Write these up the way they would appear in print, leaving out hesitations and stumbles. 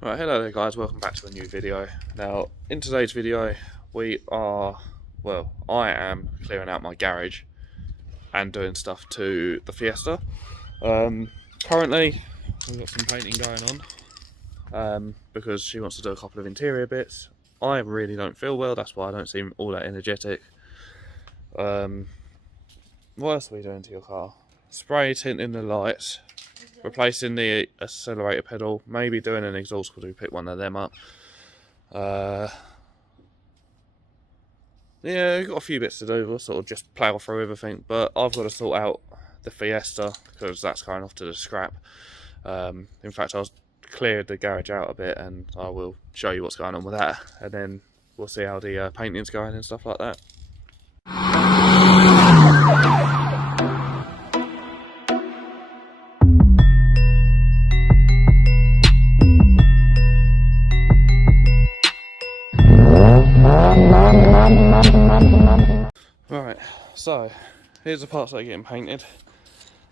Right, hello there guys, welcome back to a new video. Now, in today's video, I am clearing out my garage and doing stuff to the Fiesta. Currently, we've got some painting going on because she wants to do a couple of interior bits. I really don't feel well, that's why I don't seem all that energetic. What else are we doing to your car? Spray tinting the lights. Replacing the accelerator pedal, maybe doing an exhaust because we picked one of them up. Yeah, we've got a few bits to do. We'll sort of just plough through everything, but I've got to sort out the Fiesta because that's going off to the scrap. In fact, I was cleared the garage out a bit and I will show you what's going on with that, and then we'll see how the painting's going and stuff like that. Right, so here's the parts that are getting painted.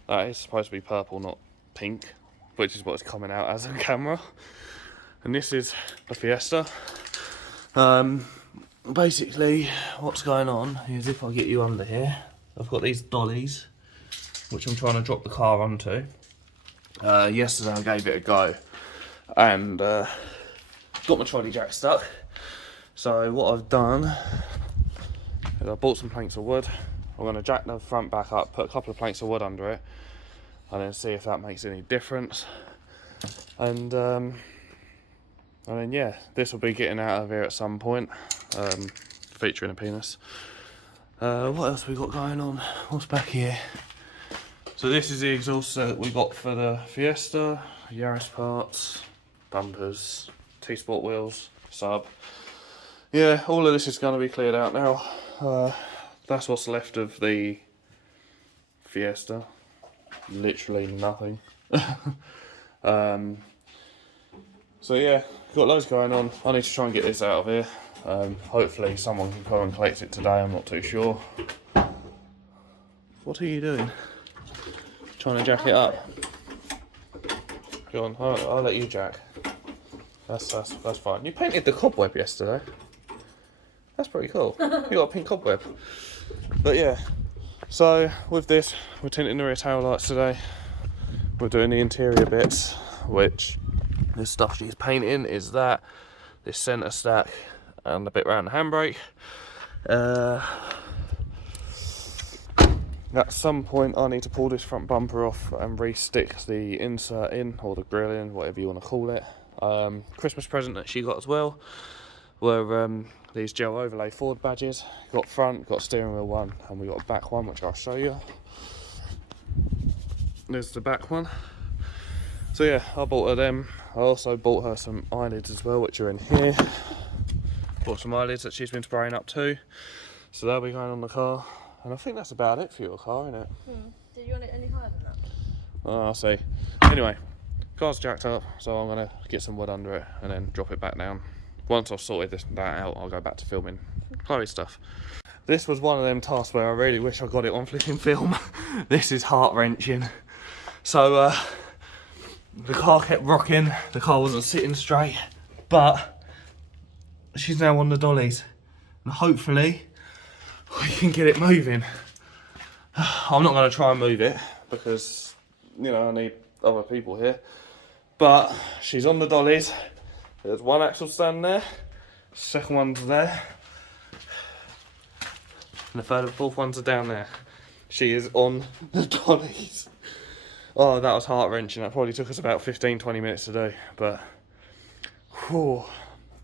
That is supposed to be purple, not pink, which is what it's coming out as on camera. And this is the Fiesta. Basically, what's going on is, if I get you under here, I've got these dollies, which I'm trying to drop the car onto. Yesterday I gave it a go, and got my trolley jack stuck. So what I've done is I bought some planks of wood. I'm going to jack the front back up, put a couple of planks of wood under it, and then see if that makes any difference. And then yeah, this will be getting out of here at some point, featuring a penis. What else we got going on? What's back here? So this is the exhaust that we got for the Fiesta, Yaris parts, bumpers, T-Sport wheels, sub. Yeah, all of this is going to be cleared out now. That's what's left of the Fiesta. Literally nothing. So yeah, got loads going on. I need to try and get this out of here. Hopefully someone can come and collect it today, I'm not too sure. What are you doing? Trying to jack it up? Go on, I'll let you jack. That's fine. You painted the cobweb yesterday. That's pretty cool. You got a pink cobweb. But yeah, so with this, we're tinting the rear tail lights today. We're doing the interior bits, which the stuff she's painting is that, this centre stack and the bit around the handbrake. At some point I need to pull this front bumper off and re-stick the insert in, or the grill in, whatever you want to call it. Christmas present that she got as well were these gel overlay Ford badges. Got front, got steering wheel one, and we got a back one, which I'll show you. There's the back one. So yeah, I bought her them. I also bought her some eyelids as well, which are in here. Bought some eyelids that she's been spraying up too, so they'll be going on the car. And I think that's about it for your car, isn't it? Did you want it any higher than that? Oh, I'll see. Anyway, car's jacked up, so I'm going to get some wood under it and then drop it back down. Once I've sorted that out, I'll go back to filming Chloe stuff. This was one of them tasks where I really wish I got it on flipping film. This is heart-wrenching. So, the car kept rocking, the car wasn't sitting straight, but she's now on the dollies. And hopefully, we can get it moving. I'm not going to try and move it because, you know, I need other people here. But she's on the dollies. There's one axle stand there, second one's there, and the third and fourth ones are down there. She is on the dollies. Oh, that was heart-wrenching. That probably took us about 15-20 minutes to do, but whew,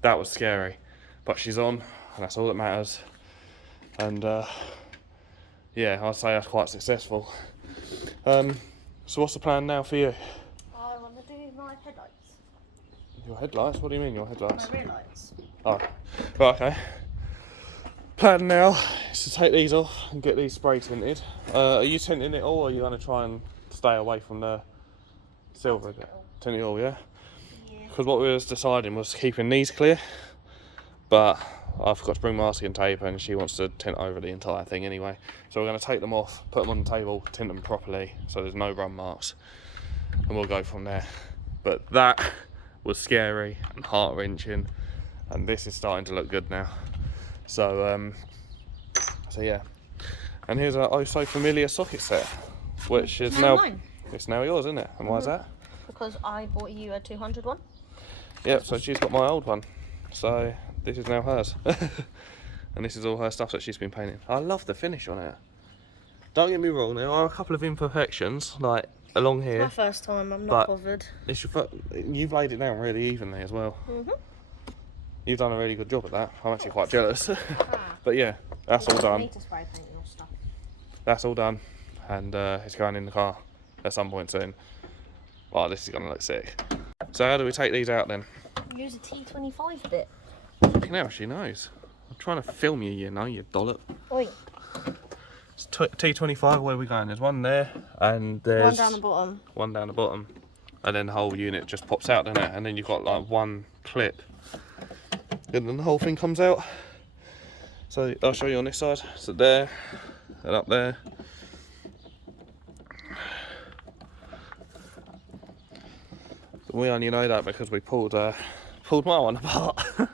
that was scary. But she's on, and that's all that matters. And yeah, I'd say that's quite successful. So what's the plan now for you? I want to do my headlights. Your headlights? What do you mean your headlights? My rear lights. Oh, right, okay. Plan now is to take these off and get these spray tinted. Are you tinting it all, or are you going to try and stay away from the silver bit? Tint it all, yeah? Because what we was deciding was keeping these clear, but I forgot to bring masking tape and she wants to tint over the entire thing anyway. So we're going to take them off, put them on the table, tint them properly so there's no run marks, and we'll go from there. But that was scary and heart-wrenching, and this is starting to look good now. So yeah, and here's our oh so familiar socket set, which is now mine. It's now yours, isn't it? And why is that? Because I bought you a 200 one. Yep, so she's got my old one, so this is now hers. And this is all her stuff that she's been painting. I love the finish on it. Don't get me wrong, there are a couple of imperfections, like along here. It's my first time, I'm not bothered. It's you've laid it down really evenly as well. You've done a really good job at that. I'm actually quite jealous. But yeah, that's all done. Need to spray paint your stuff. That's all done, and it's going in the car at some point soon. Oh, this is going to look sick. So how do we take these out then? Use a T25 bit. Fucking hell, she knows. I'm trying to film you, you know, you dollop. Oi. It's T25, where are we going? There's one there, and there's One down the bottom. One down the bottom. And then the whole unit just pops out, doesn't it? And then you've got like one clip. And then the whole thing comes out. So I'll show you on this side. So there, and up there. We only know that because we pulled my one apart. I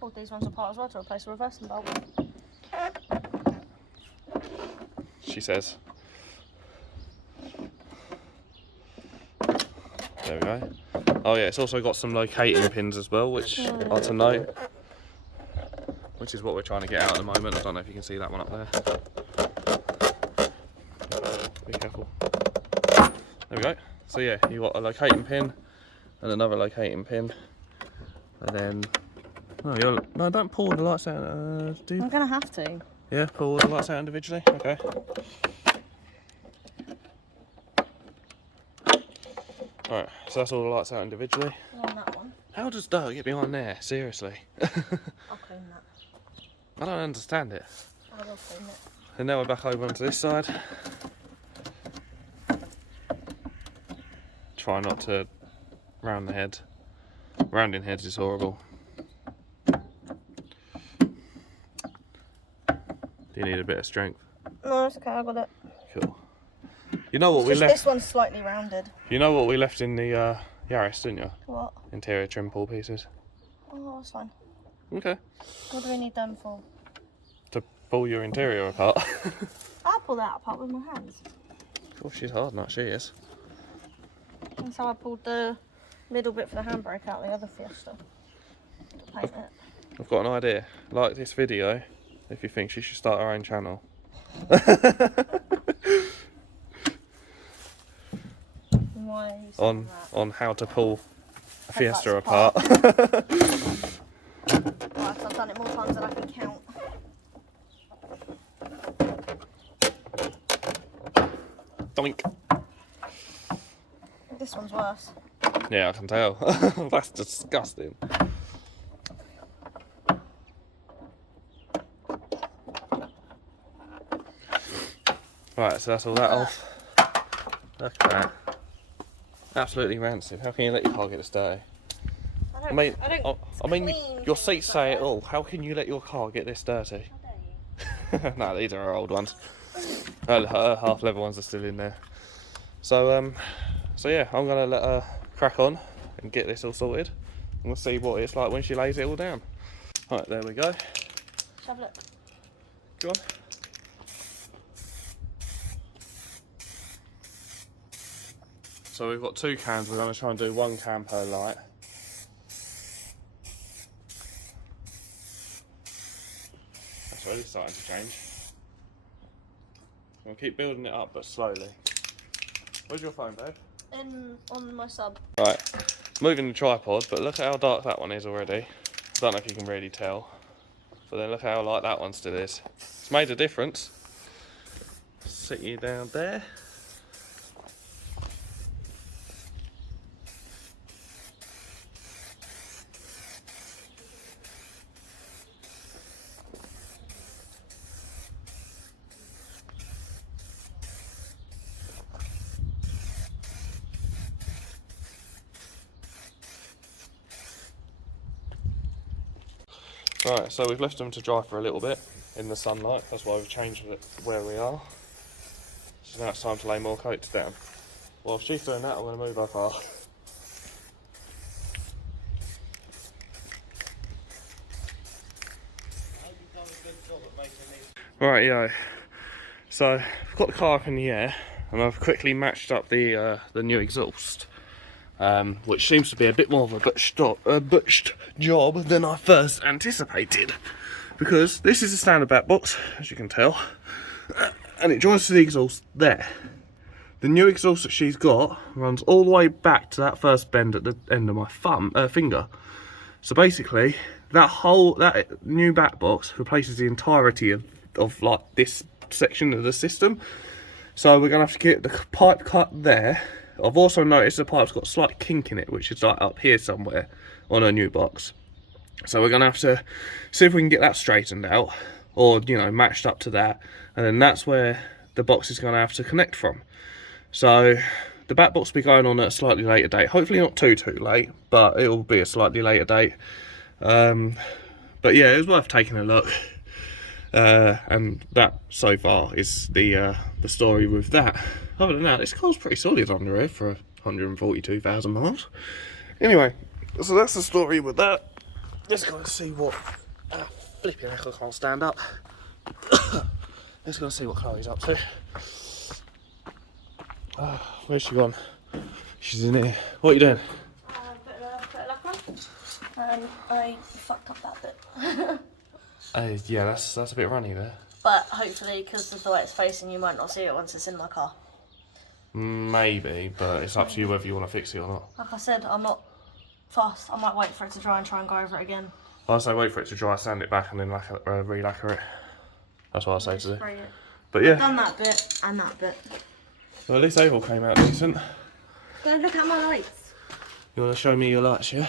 pulled these ones apart as well to replace the reversing bolt. She says. There we go. Oh yeah, it's also got some locating pins as well, which are to note. Which is what we're trying to get out at the moment. I don't know if you can see that one up there. Be careful. There we go. So yeah, you've got a locating pin and another locating pin. And then... Oh, no, don't pull the lights out. I'm going to have to. Yeah, pull all the lights out individually? Okay. Alright, so that's all the lights out individually. On that one. How does dirt get behind there? Seriously. I'll clean that. I don't understand it. I will clean it. And now we're back over onto this side. Try not to round the head. Rounding heads is horrible. Do you need a bit of strength? No, it's okay, I got it. Cool. You know what we left? This one's slightly rounded. You know what we left in the Yaris, didn't you? What? Interior trim pull pieces. Oh, that's fine. Okay. What do we need them for? To pull your interior apart. I'll pull that apart with my hands. Oh, she's hard, not she is. And so I pulled the middle bit for the handbrake out of the other Fiesta to paint it. I've got an idea. Like this video if you think she should start her own channel. Why are you saying that? On how to pull a Fiesta apart. Right, I've done it more times than I can count. Doink. This one's worse. Yeah, I can tell. That's disgusting. Right, so that's all that off. Look at that. Absolutely rancid. How can you let your car get this dirty? I mean, your seats say it all. How can you let your car get this dirty? No, these are our old ones. Her half level ones are still in there. So yeah, I'm gonna let her crack on and get this all sorted. And we'll see what it's like when she lays it all down. Right, there we go. Have a look. Go on. So we've got two cans. We're going to try and do one can per light. That's already starting to change. We'll keep building it up, but slowly. Where's your phone, babe? On my sub. Right, moving the tripod, but look at how dark that one is already. I don't know if you can really tell, but then look how light that one still is. It's made a difference. Sit you down there. Right, so we've left them to dry for a little bit in the sunlight. That's why we've changed it where we are. So now it's time to lay more coats down. While she's doing that, I'm going to move our car. Right, yeah. So I've got the car up in the air, and I've quickly matched up the new exhaust, which seems to be a bit more of a butched job than I first anticipated. Because this is a standard back box, as you can tell, and it joins to the exhaust there. The new exhaust that she's got runs all the way back to that first bend at the end of my finger. So basically, that new back box replaces the entirety of like this section of the system. So we're gonna have to get the pipe cut there. I've also noticed the pipe's got a slight kink in it, which is like up here somewhere on a new box. So we're gonna have to see if we can get that straightened out, or you know, matched up to that, and then that's where the box is gonna have to connect from. So the back box will be going on at a slightly later date. Hopefully not too late, but it will be a slightly later date. But yeah, it was worth taking a look. And that so far is the story with that. Other than that, this car's pretty solid on the road for 142,000 miles. Anyway, so that's the story with that. Let's go and see what flipping heck, I can't stand up. Let's go and see what Chloe's up to. Where's she gone? She's in here. What are you doing? Put a lock on. And I fucked up that bit. Yeah, that's a bit runny there. But hopefully, because of the way it's facing, you might not see it once it's in my car. Maybe, but it's up to you whether you want to fix it or not. Like I said, I'm not fast. I might wait for it to dry and try and go over it again. I'd say wait for it to dry, sand it back, and then re-lacquer it. That's what I say to do. Spray it. But yeah. I've done that bit and that bit. Well, at least they all came out decent. Go look at my lights. You want to show me your lights, yeah?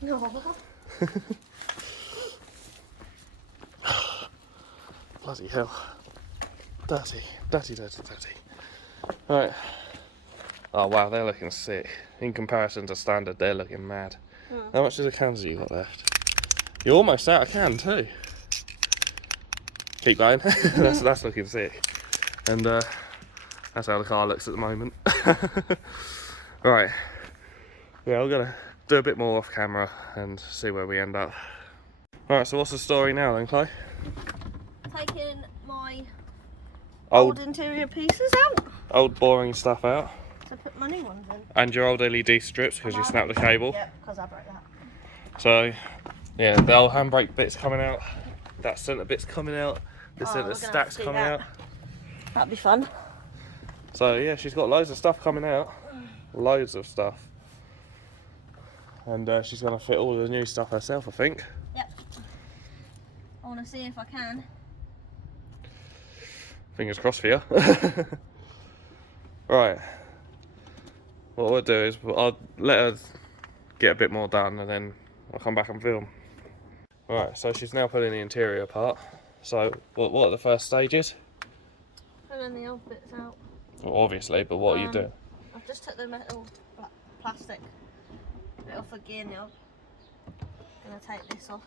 No. Bloody hell. Dirty. Right. Oh wow, they're looking sick. In comparison to standard, they're looking mad. How much of the cans have you got left? You're almost out of can too. Keep going. that's looking sick. And that's how the car looks at the moment. Right. Yeah, I'm gonna do a bit more off camera and see where we end up. Right, so what's the story now then, Chloe? Taking my Old interior pieces out old boring stuff out. to put my new ones in. And your old LED strips because you snapped the cable. Yep, because I broke that. So, yeah, the old handbrake bit's coming out. That centre bit's coming out. The centre stack's coming out. That'd be fun. So, yeah, she's got loads of stuff coming out. Loads of stuff. And she's going to fit all the new stuff herself, I think. Yep. I want to see if I can. Fingers crossed for you. Right. What we'll do is I'll let her get a bit more done and then I'll come back and film. Right, so she's now pulling the interior apart. So what are the first stages? Pulling the old bits out. Well, obviously, but what are you doing? I've just took the metal plastic bit off a gear nail. Gonna take this off.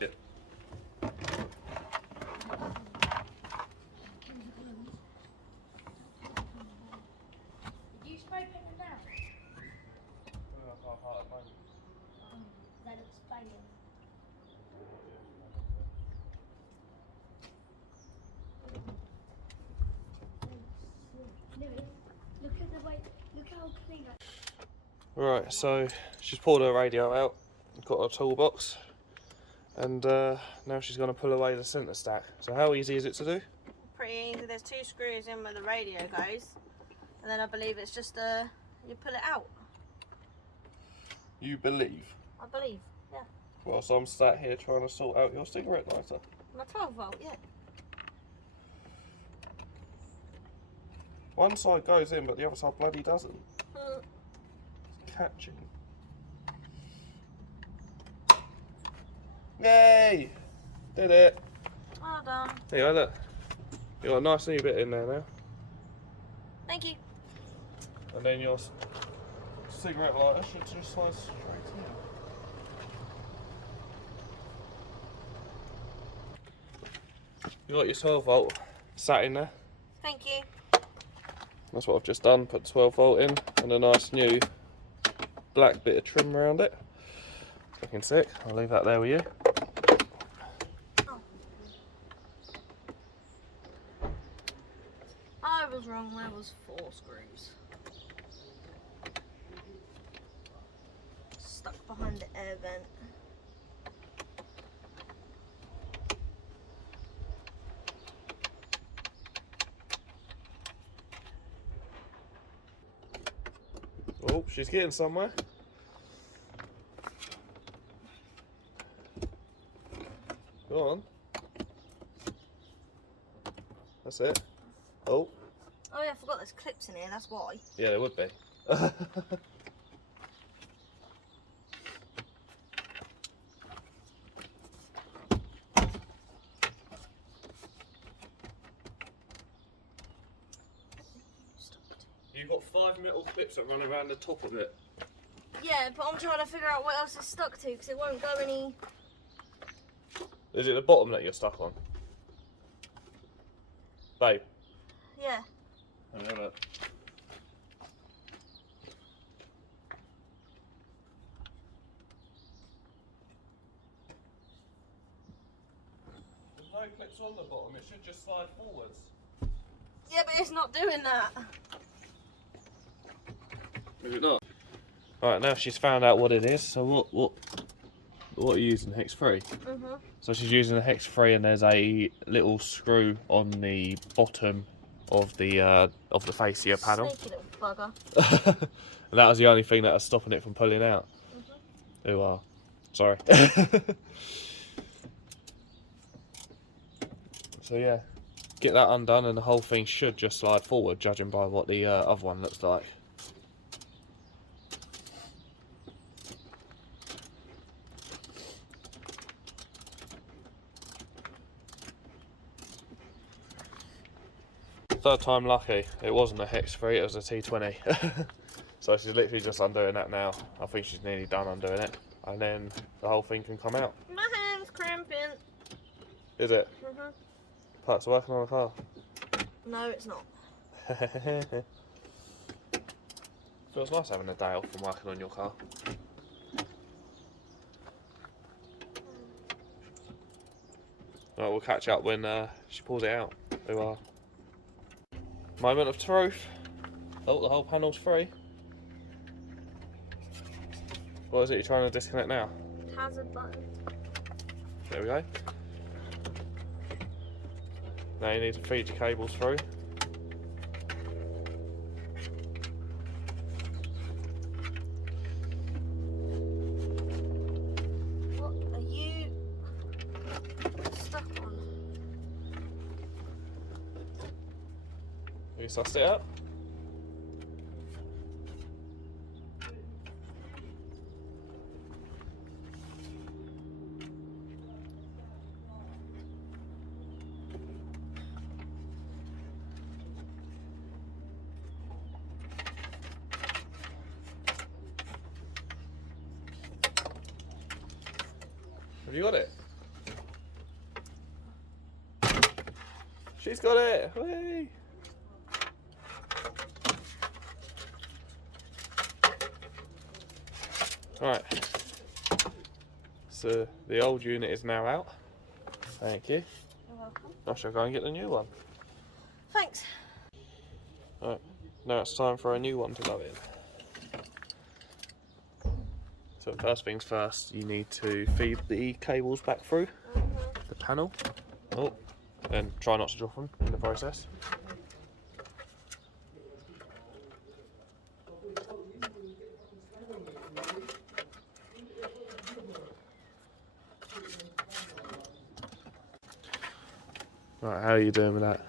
Yep. You spray paint them down? That looks banging. Lewis, look at the way, look how clean I... Right, so she's pulled her radio out, got her toolbox, and now she's going to pull away the centre stack. So how easy is it to do? Pretty easy. There's 2 screws in where the radio goes, and then I believe it's just you pull it out. You believe? I believe, yeah. Well, so I'm sat here trying to sort out your cigarette lighter. My 12 volt, yeah. One side goes in, but the other side bloody doesn't. Mm. It's catching. Yay! Did it! Well done. There you go, look. You got a nice new bit in there now. Thank you. And then your cigarette lighter should just slide straight in. You got your 12 volt sat in there. Thank you. That's what I've just done, put 12 volt in and a nice new black bit of trim around it. Looking sick. I'll leave that there with you. I was wrong, there was 4 screws. Stuck behind the air vent. Oh, she's getting somewhere. Go on. That's it. Oh. Oh yeah, I forgot there's clips in here, that's why. Yeah, there would be. You've got 5 metal clips that run around the top of it. Yeah, but I'm trying to figure out what else it's stuck to because it won't go any. Is it the bottom that you're stuck on? Babe. Yeah. Let me have a look. There's no clips on the bottom, it should just slide forwards. Yeah, but it's not doing that. Is it not? Alright, now she's found out what it is, so what are you using, hex 3? So she's using the hex 3 and there's a little screw on the bottom of the fascia panel. Sneaky little bugger. And that was the only thing that was stopping it from pulling out. Ooh, ah. Sorry. So yeah, get that undone and the whole thing should just slide forward, judging by what the other one looks like. Third time lucky, it wasn't a hex 3, it was a T20. So she's literally just undoing that now. I think she's nearly done undoing it, and then the whole thing can come out. My hand's cramping. Is it? Parts are working on the car. No, it's not. Feels nice having a day off from working on your car. Right, we'll catch up when she pulls it out. Ooh, ah. Moment of truth. Oh, the whole panel's free. What is it you're trying to disconnect now? Hazard button. There we go. Now you need to feed your cables through. What are you stuck on? Have you sussed it up? Have you got it? She's got it! Whee! Right. So the old unit is now out. Thank you. You're welcome. I shall go and get the new one. Thanks. Right. Now it's time for a new one to go in. So first things first, you need to feed the cables back through the panel. Oh, and try not to drop them in the process. Right, how are you doing with that?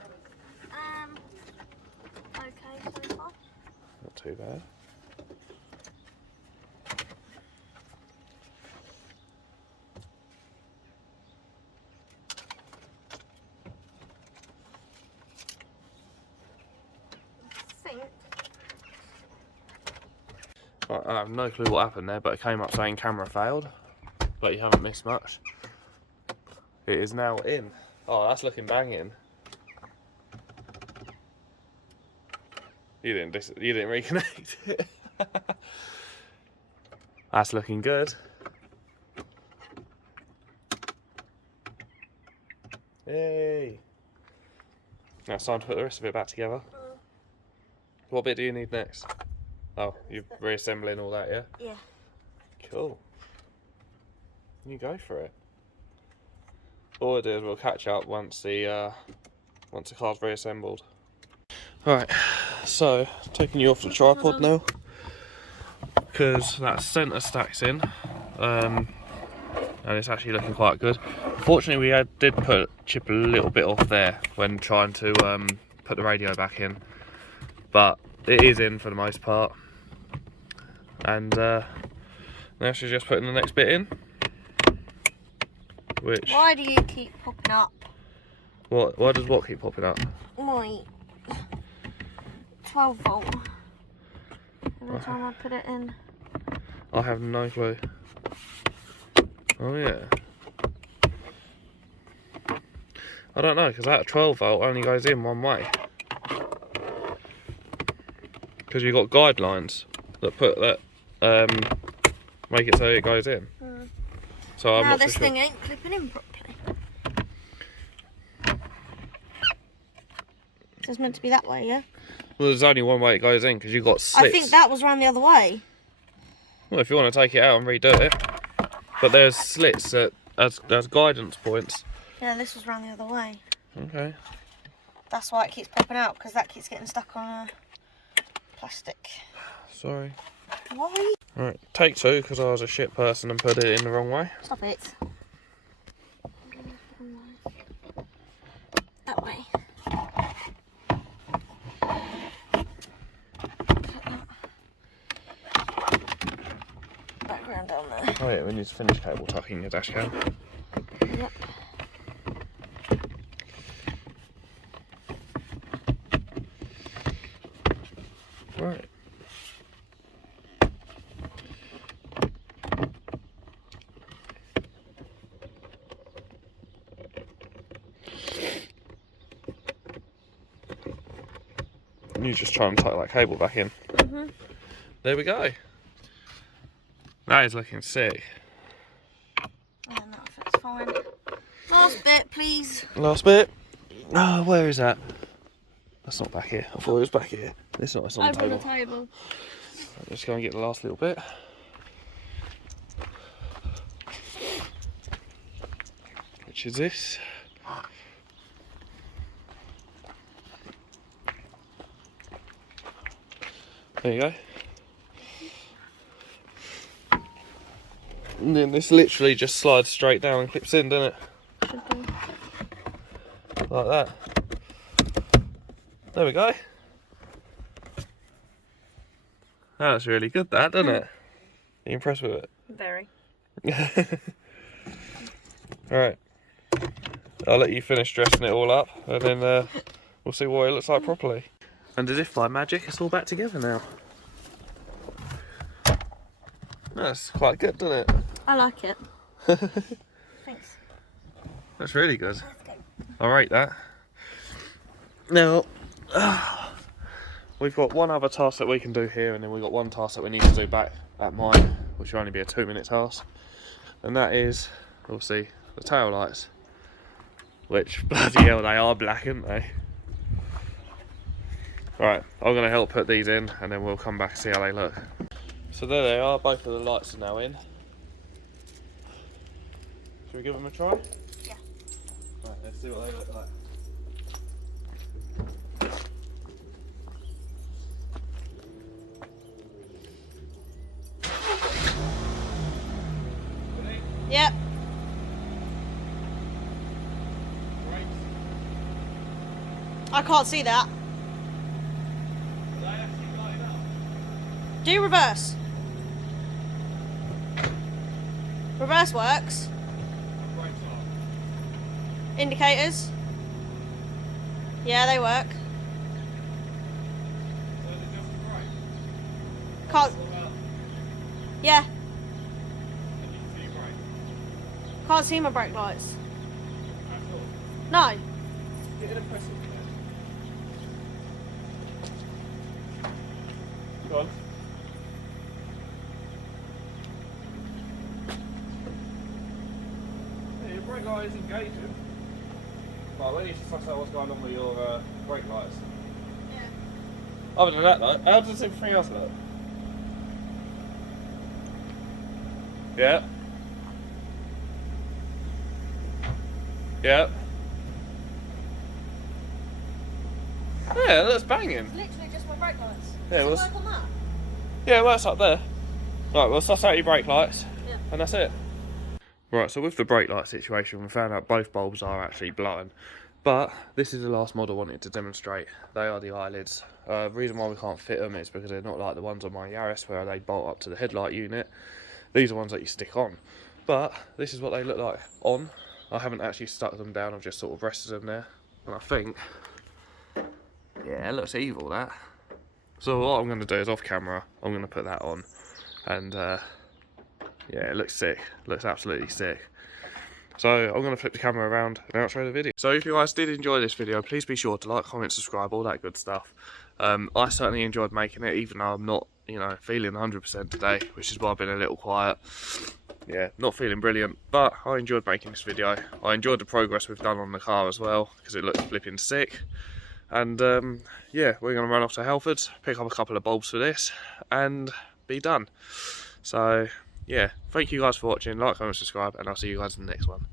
Okay so far. Not too bad. Right, I have no clue what happened there, but it came up saying camera failed. But you haven't missed much. It is now in. Oh, that's looking banging. You didn't reconnect it. That's looking good. Yay! Now it's time to put the rest of it back together. What bit do you need next? Oh, you're reassembling all that, yeah? Yeah. Cool. You go for it. All we'll do is we'll catch up once the car's reassembled. Right, so taking you off the tripod now, because that centre stack's in, and it's actually looking quite good. Unfortunately, we did chip a little bit off there when trying to put the radio back in, but it is in for the most part. And now she's just putting the next bit in. Which? Why do you keep popping up? What? Why does what keep popping up? My 12 volt. Every time I put it in. I have no clue. Oh yeah. I don't know, because that 12 volt only goes in one way. Because you've got guidelines that make it so it goes in. So I'm now not this so thing sure. ain't clipping in properly. So it's meant to be that way, yeah? Well, there's only one way it goes in, because you've got slits. I think that was round the other way. Well, if you want to take it out and redo it. But there's slits as guidance points. Yeah, this was round the other way. Okay. That's why it keeps popping out, because that keeps getting stuck on a plastic. Sorry. Why? Right, take two, because I was a shit person and put it in the wrong way. Stop it. That way. Background down there. Oh yeah, we need to finish cable tucking your dash cam. Yep. Right. You just try and tuck that cable back in. There we go. That is looking sick. Yeah, no, that's fine. Last bit, please. Last bit. Oh, where is that? That's not back here. I thought it was back here. It's not. It's on the Over table. the table. I'm just going to get the last little bit. Which is this. There you go. And then this literally just slides straight down and clips in, doesn't it? Should do. Like that. There we go. That's really good, that, doesn't it? Are you impressed with it? Very. Alright. I'll let you finish dressing it all up and then we'll see what it looks like properly. And as if by magic, it's all back together now. That's quite good, doesn't it? I like it. Thanks. That's really good. I rate that. Now, we've got one other task that we can do here, and then we've got one task that we need to do back at mine, which will only be a 2-minute task. And that is, obviously, the tail lights. Which, bloody hell, they are black, aren't they? Right, I'm going to help put these in, and then we'll come back and see how they look. So there they are, both of the lights are now in. Should we give them a try? Yeah. Right, let's see what they look like. Yep. I can't see that. Do reverse. Reverse works. Indicators. Yeah, they work. Can't. Yeah. Can't see my brake lights. No. Go on. Yeah, your brake light is engaging. Right, we need to suss out what's going on with your brake lights. Yeah. Other than that though, how does everything else look? Yeah. Yeah. Yeah, that's banging. It's literally just my brake lights. Yeah, Does it well, work on that? Yeah, it works up there. Right, we'll suss out your brake lights, Yeah. and that's it. Right, so with the brake light situation, we found out both bulbs are actually blowing. But this is the last mod I wanted to demonstrate. They are the eyelids. The reason why we can't fit them is because they're not like the ones on my Yaris where they bolt up to the headlight unit. These are ones that you stick on. But this is what they look like on. I haven't actually stuck them down, I've just sort of rested them there. And I think, yeah, it looks evil, that. So what I'm going to do is off camera, I'm going to put that on. And yeah, it looks sick. Looks absolutely sick. So I'm going to flip the camera around and outro the video. So if you guys did enjoy this video, please be sure to like, comment, subscribe, all that good stuff. I certainly enjoyed making it, even though I'm not, you know, feeling 100% today, which is why I've been a little quiet. Yeah, not feeling brilliant, but I enjoyed making this video. I enjoyed the progress we've done on the car as well, because it looks flipping sick. And yeah, we're going to run off to Halfords, pick up a couple of bulbs for this, and be done. So yeah, thank you guys for watching, like, comment, subscribe, and I'll see you guys in the next one.